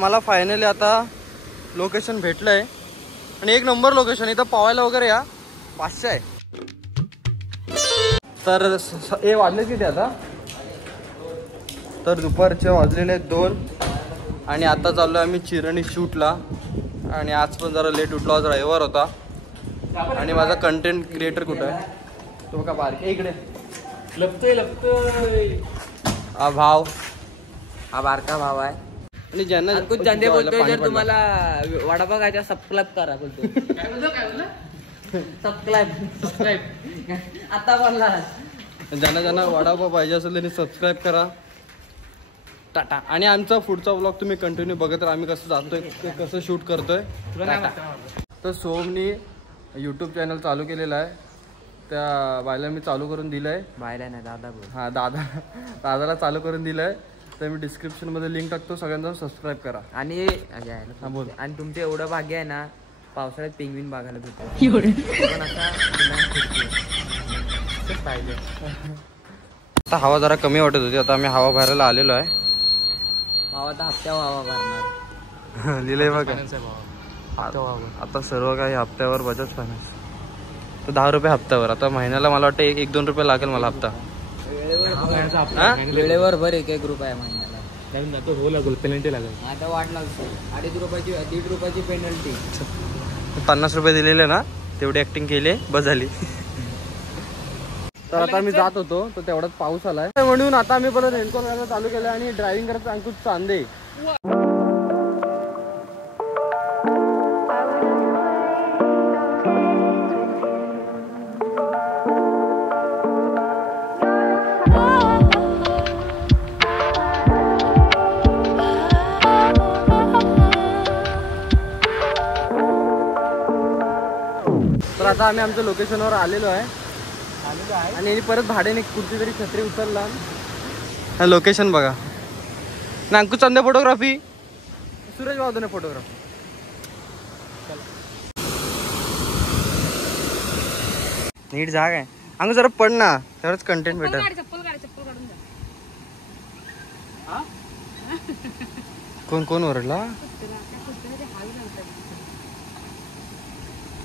मला फायनली आता लोकेशन भेटलंय आणि एक नंबर लोकेशन. इथं पवायला वगैरे या 500 आहे. तर हे वाजले किती आता? तर दुपारचे वाजलेले 2 आणि आता चाललो आम्ही चिरणी शूटला. आणि आज पण जरा लेट उठलो, आज रविवार होता. आणि माझा कंटेंट क्रिएटर कुठं आहे? तो का बारके इकडे लपतोय. हा भाव, हा बारका भाव आहे. आणि ज्यांना कुछ जांदे बोलतोय, जर तुम्हाला वडापाव खायचा सबस्क्राईब करा बोलतो. काय बोलला? सबस्क्राईब आता बोलला. ज्यांना वडापाव पाहिजे असेल त्यांनी सबस्क्राईब करा. टाटा. आणि आमचा पुढचा व्लॉग तुम्ही कंटिन्यू बघत राहा, आम्ही कसं जातोय, कसं शूट करतोय. तर सोमनी यूट्यूब चॅनल चालू केलेला आहे. त्या बायला मी चालू करून दिलं आहे. बायला नाही, दादा बोल. हां, दादाला चालू करून दिलं आहे. तर मी डिस्क्रिप्शनमध्ये लिंक टाकतो, सगळ्यांना सबस्क्राईब करा. आणि बोल. आणि तुमचं एवढं भाग्य आहे ना, पावसाळ्यात पेंग्विन बघायला भेटतो. पाहिजे. आता हवा जरा कमी वाटत होती, आता आम्ही हवा भरायला आलेलो आहे. भावा आता हप्त्यावर हवा भरणार. लिहिलंय बघा आता सर्व काही हप्त्यावर. बजाज फायनान्स तर 10 रुपये हप्त्यावर. आता महिन्याला मला वाटतं 1-2 रुपये लागेल मला हप्ता. वेळेवर भर 1 रुपया महिन्याला हो लागेल. पेनल्टी लागेल. आता वाट लागतो 2.5 रुपयाची, 1.5 रुपयाची पेनल्टी. 50 रुपये दिलेले ना, तेवढी ऍक्टिंग केली, बस झाली. तर आता मी जात होतो, तर तेवढाच पाऊस आलाय म्हणून आता आम्ही परत रेनकोट घालायला चालू केलं आणि ड्रायव्हिंग करायचं अंकुश चांदे. तर आता आम्ही आमच्या लोकेशनवर आलेलो आहे आणि परत भाड्याने कुठची तरी छत्री उचलला. लोकेशन बघा ना. अंकुश चांदे फोटोग्राफी, सुरेश बावधने फोटोग्राफी. नीट जाग आहे अंकु, जरा पड ना, तरच कंटेंट भेटेल. कोण ओरडला?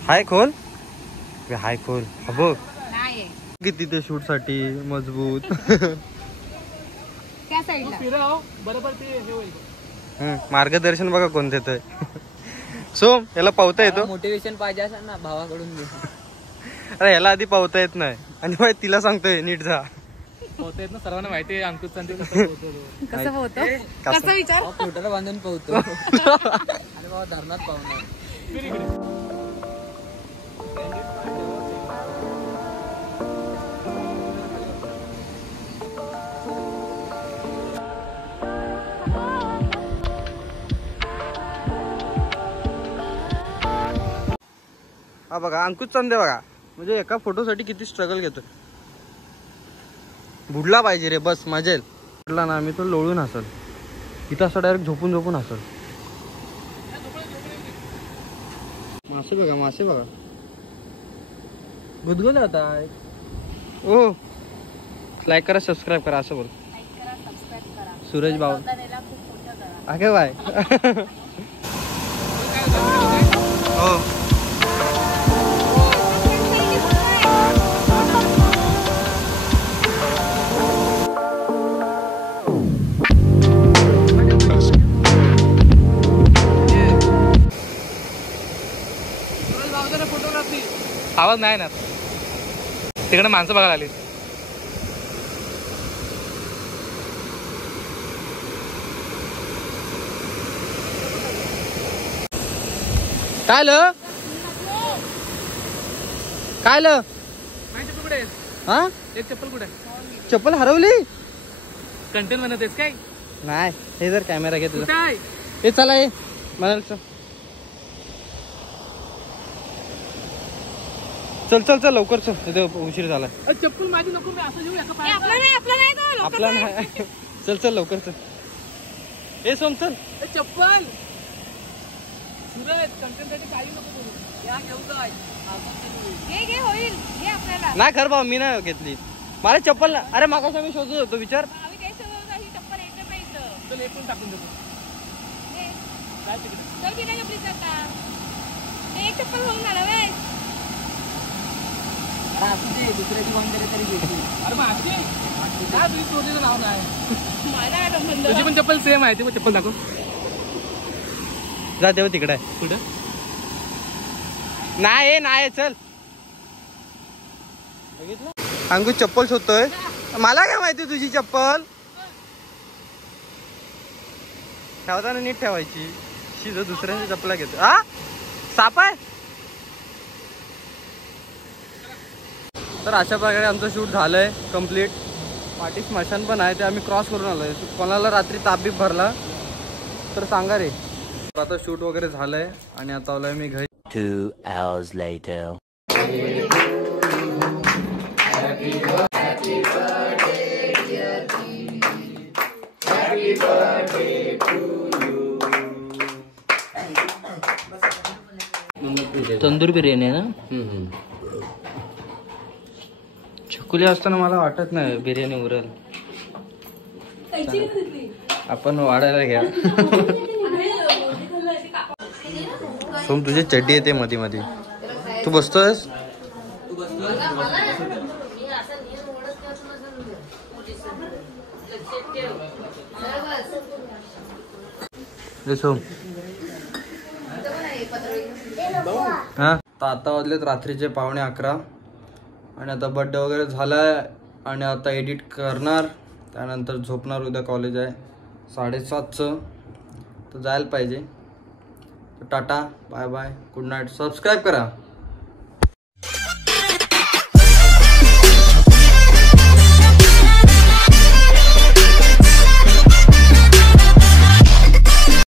हाय खोल, हाय खोल. बघ किती ते शूट साठी मजबूत. मार्गदर्शन बघा कोण देतोय. सोम, याला पावता येतो? मोटिवेशन पाहिजे असेल ना भावाकडून घे. अरे याला आधी पावता येत नाही आणि तिला सांगतोय नीट जा. पोहता येत ना, सर्वांना माहिती आहे अंकुश चांदे कसं पोहतो. कसं विचार फ्लोटर बांधून पोहतो. अरे बाबा धरणात पाहुणार. हा बघा अंकुश चांदे बघा, म्हणजे एका फोटोसाठी किती स्ट्रगल घेतो. बुडला पाहिजे रे, बस मजेल. बुडला ना आम्ही तो लोळून हसल. इथं असं डायरेक्ट झोपून हसल. मासे बघा गुदगुले होता. ओ लाईक करा, सबस्क्राईब करा, असं बोल. सुरेश भाऊ अगे बाय. हो आवाज नाही ना, तिकडे माणसं बघायला आली. काय कुठे हा एक चप्पल कुठे? चप्पल हरवली. कंटेंट बनवतेस काय? नाही, हे जर कॅमेरा घेतला काय हे चला हे म्हणाल. चल लवकर चल, तिथे उशीर झाला. चप्पल माझी नको, मी असं घेऊ. आपला नाही. चल लवकर चल. हे सोम चल. चप्पल सूरज कंटेंट साठी काही नको करू. या घेऊ काय घे होईल. घे आपल्याला नाही खरं भाऊ, मी नाही घेतली. मला चप्पल. अरे मागाशी मी शोधत होतो विचार. चप्पल टाकून देतो. चल बिना चपलीच आता एक चप्पल होऊन झालं वे दुसऱ्याची बंद केली तरी घेतली. अरे मग काय तुझी चोरीचं नाव नाही. मला संबंध तुझी पण चप्पल सेम आहे. ती पण चप्पल दाखव. जा तेव्हा तिकडे कुठं नाही नाही चल. अंकुश चप्पल शोधतोय. मला काय माहिती तुझी चप्पल ठेवताना नीट ठेवायची. शिज दुसऱ्यांची चप्पल घेतो. हा साप आहे. तर अशा प्रकारे आमचं शूट झालंय कम्प्लीट. पाठी स्मशान पण आहे ते आम्ही क्रॉस करून आलोय. कोणाला रात्री ताप बीप भरला तर सांगा रे. आता शूट वगैरे झालंय आणि आता आलोय मी घरी. 2 hours later. तंदूर बिर्याणी आहे ना. छकुली असताना मला वाटत नाही बिर्याणी उरेल. आपण वाढायला घ्या. सोम तुझी चड्डी येते मध्ये मध्ये. तू बसतोयस. सोम हा आता वाजलेत रात्रीचे 11:15 आणि आता बर्थडे वगैरे झालाय आणि आता एडिट करणार त्यानंतर झोपणार. उद्या कॉलेज आहे 7:30चं तर जायला पाहिजे. Tata bye bye good night. Subscribe करा.